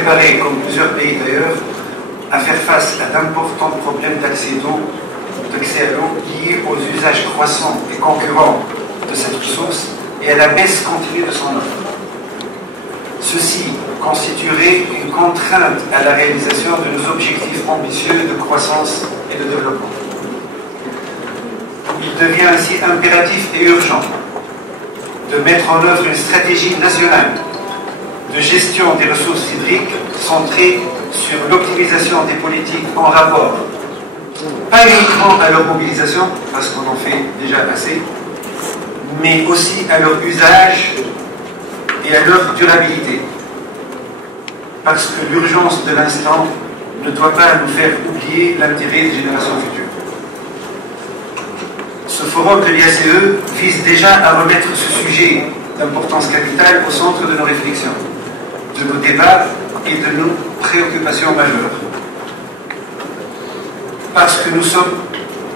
préparés, comme plusieurs pays d'ailleurs, à faire face à d'importants problèmes d'accès à l'eau liés aux usages croissants et concurrents de cette ressource et à la baisse continue de son offre. Ceci constituerait une contrainte à la réalisation de nos objectifs ambitieux de croissance et de développement. Il devient ainsi impératif et urgent de mettre en œuvre une stratégie nationale de gestion des ressources hydriques centrée sur l'optimisation des politiques en rapport, pas uniquement à leur mobilisation, parce qu'on en fait déjà assez, mais aussi à leur usage et à leur durabilité. Parce que l'urgence de l'instant ne doit pas nous faire oublier l'intérêt des générations futures. Ce forum de l'IACE vise déjà à remettre ce sujet d'importance capitale au centre de nos réflexions, de nos débats et de nos préoccupations majeures. Parce que nous sommes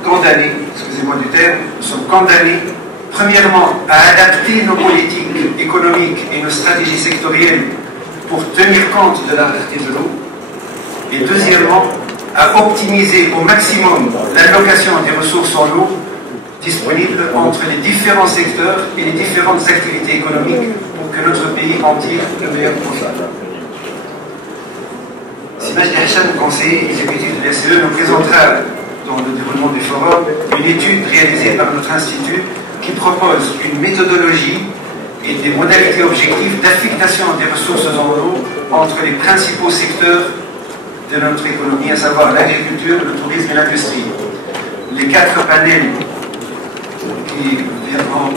condamnés, excusez-moi du terme, nous sommes condamnés, premièrement, à adapter nos politiques économiques et nos stratégies sectorielles pour tenir compte de la rareté de l'eau, et deuxièmement, à optimiser au maximum l'allocation des ressources en eau disponibles entre les différents secteurs et les différentes activités économiques pour que notre pays en tire le meilleur profit. Majdi Hacham, conseiller exécutif de l'IACE, nous présentera dans le déroulement du forum une étude réalisée par notre institut qui propose une méthodologie et des modalités objectives d'affectation des ressources en eau entre les principaux secteurs de notre économie, à savoir l'agriculture, le tourisme et l'industrie. Les 4 panels qui viendront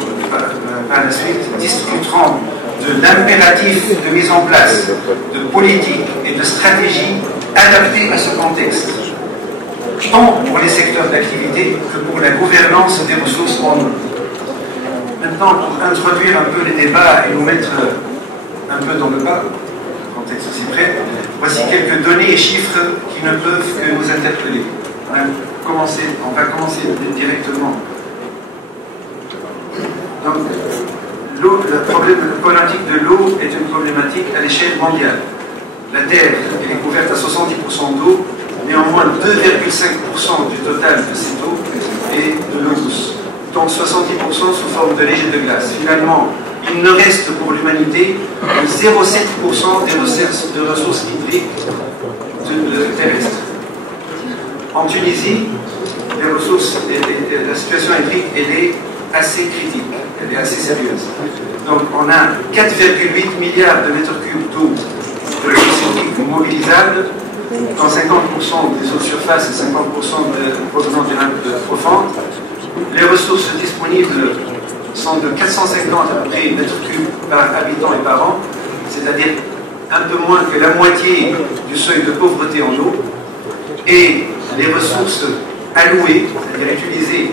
par la suite discuteront de l'impératif de mise en place de politiques et de stratégies adaptées à ce contexte, tant pour les secteurs d'activité que pour la gouvernance des ressources en eau. Maintenant, pour introduire un peu les débats et nous mettre un peu dans le bas, le contexte aussi prêt, voici quelques données et chiffres qui ne peuvent que nous interpeller. On va commencer directement. Donc, la problématique de l'eau est une problématique à l'échelle mondiale. La Terre elle est couverte à 70% d'eau, néanmoins 2,5% du total de cette eau est de l'eau douce, donc 70% sous forme de neige et de glace. Finalement, il ne reste pour l'humanité que 0,7% des ressources hydriques terrestres. En Tunisie, la situation hydrique elle est assez critique, elle est assez sérieuse. Donc on a 4,8 milliards de mètres cubes d'eau de ressources hydriques mobilisables, dans 50% des eaux de surface et 50% provenant des nappes profondes. Les ressources disponibles sont de 450 à peu près mètres cubes par habitant et par an, c'est-à-dire un peu moins que la moitié du seuil de pauvreté en eau. Et les ressources allouées, c'est-à-dire utilisées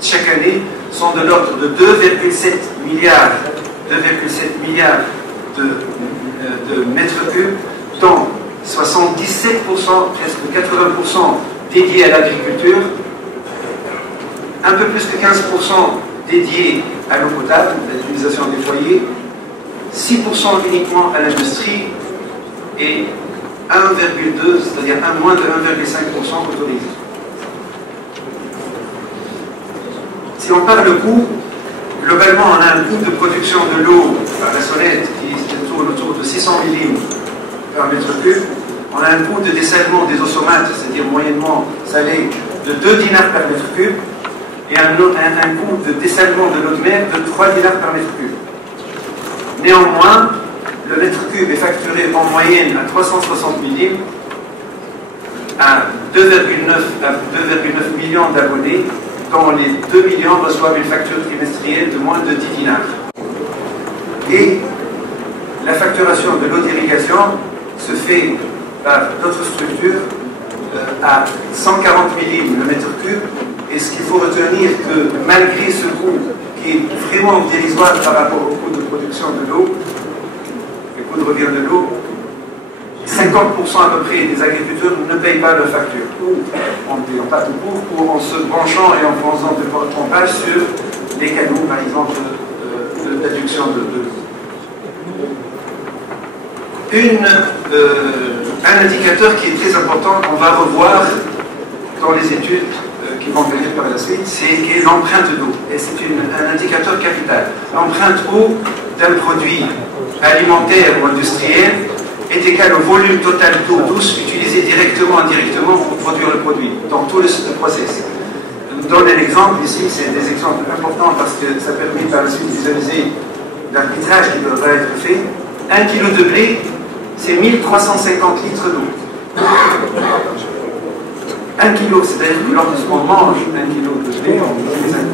chaque année, sont de l'ordre de 2,7 milliards de mètres cubes, dont 77%, presque 80% dédiés à l'agriculture, un peu plus que 15% dédiés à l'eau potable, l'utilisation des foyers, 6% uniquement à l'industrie et 1,2, c'est-à-dire moins de 1,5% au tourisme. Si on parle de coût, globalement on a un coût de production de l'eau par la Solette qui tourne autour de 600 millim par mètre cube. On a un coût de dessalement des eaux saumâtres, c'est-à-dire moyennement salé, de 2 dinars par mètre cube, et un coût de dessalement de l'eau de mer de 3 dinars par mètre cube. Néanmoins, le mètre cube est facturé en moyenne à 360 millim, à 2,9 millions d'abonnés, dont les 2 millions reçoivent une facture trimestrielle de moins de 10 dinars. Et la facturation de l'eau d'irrigation se fait par d'autres structures à 140 millim le mètre cube. Et ce qu'il faut retenir, que malgré ce coût qui est vraiment dérisoire par rapport au coût de production de l'eau, le coût de revient de l'eau, 50% à peu près des agriculteurs ne payent pas leurs factures, ou en ne payant pas tout court, ou en se branchant et en faisant de pompage sur les canaux, par exemple, d'adduction de l'eau. un indicateur qui est très important qu'on va revoir dans les études qui vont venir par la suite, c'est l'empreinte d'eau. Et c'est un indicateur capital. L'empreinte eau d'un produit alimentaire ou industriel est égale au volume total d'eau douce utilisé directement ou indirectement pour produire le produit, dans tout le process. Je vous donne un exemple ici, c'est des exemples importants parce que ça permet par la suite de visualiser l'arbitrage qui devra être fait. 1 kg de blé, c'est 1350 litres d'eau. 1 kg, c'est-à-dire que lorsqu'on mange 1 kg de blé,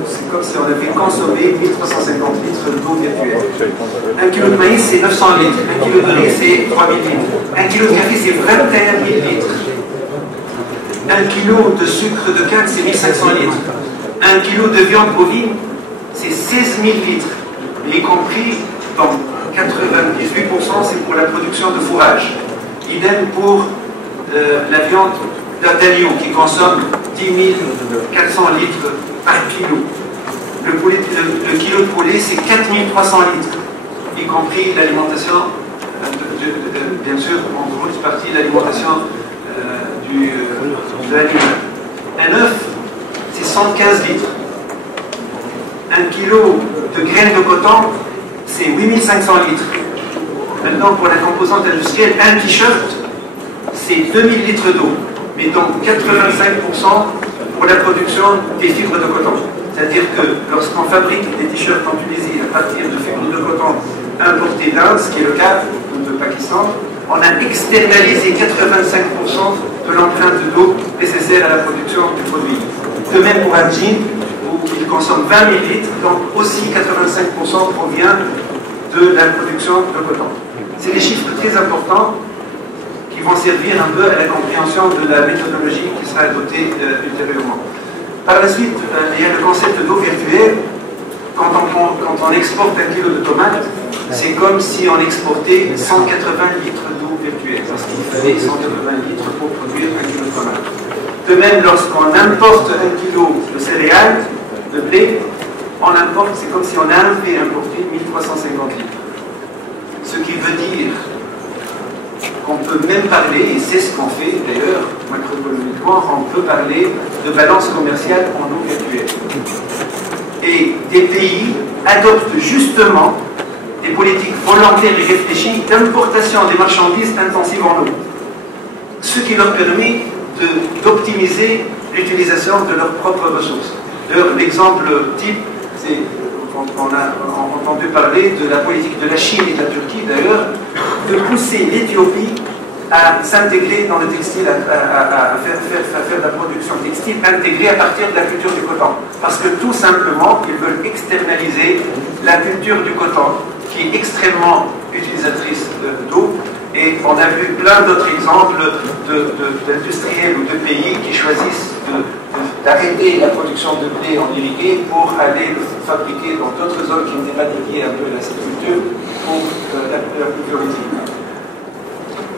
c'est comme si on avait consommé 1350 litres d'eau virtuelle. 1 kg de maïs, c'est 900 litres. 1 kg de riz, c'est 3000 litres. 1 kg de café, c'est 21 000 litres. 1 kg de sucre de canne, c'est 1500 litres. 1 kg de viande bovine, c'est 16 000 litres. Y compris, dans 98%, c'est pour la production de fourrage. Idem pour la viande d'agneau qui consomme 10 400 litres par kilo. Le kilo de poulet, c'est 4 300 litres, y compris l'alimentation, bien sûr, en grosse partie l'alimentation de l'animal. Un œuf, c'est 115 litres. 1 kilo de graines de coton, c'est 8500 litres. Maintenant, pour la composante industrielle, un t-shirt, c'est 2000 litres d'eau. Mais donc 85% pour la production des fibres de coton. C'est-à-dire que lorsqu'on fabrique des t-shirts en Tunisie à partir de fibres de coton importées d'Inde, ce qui est le cas de Pakistan, on a externalisé 85% de l'empreinte d'eau nécessaire à la production du produit. De même pour un jean, où il consomme 20 000 litres, donc aussi 85% provient de la production de coton. C'est des chiffres très importants qui vont servir un peu à la compréhension de la méthodologie qui sera adoptée ultérieurement. Par la suite, il y a le concept d'eau virtuelle. Quand on exporte 1 kg de tomates, c'est comme si on exportait 180 litres d'eau virtuelle, parce qu'il fallait 180 litres pour produire 1 kg de tomates. De même, lorsqu'on importe 1 kg de céréales, de blé, on importe, c'est comme si on avait importé 1350 litres. Ce qui veut dire qu'on peut même parler, et c'est ce qu'on fait d'ailleurs macroéconomiquement, on peut parler de balance commerciale en eau virtuelle. Et des pays adoptent justement des politiques volontaires et réfléchies d'importation des marchandises intensives en eau, ce qui leur permet d'optimiser l'utilisation de leurs propres ressources. D'ailleurs, l'exemple type, c'est on a entendu parler de la politique de la Chine et de la Turquie d'ailleurs, de pousser l'Éthiopie à s'intégrer dans le textile, à faire de la production textile intégrée à partir de la culture du coton. Parce que tout simplement, ils veulent externaliser la culture du coton, qui est extrêmement utilisatrice d'eau. Et on a vu plein d'autres exemples d'industriels ou de pays qui choisissent d'arrêter la production de blé en irrigué pour aller le fabriquer dans d'autres zones qui n'étaient pas dédiées un peu à cette culture pour la pluviométrie.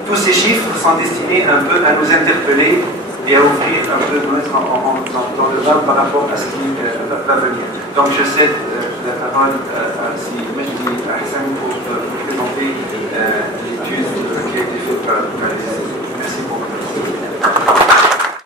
Tous ces chiffres sont destinés un peu à nous interpeller et à ouvrir un peu dans le vin par rapport à ce qui va venir. Donc je cède la parole à Si Mehdi Hassan pour présenter l'étude qui a été faite par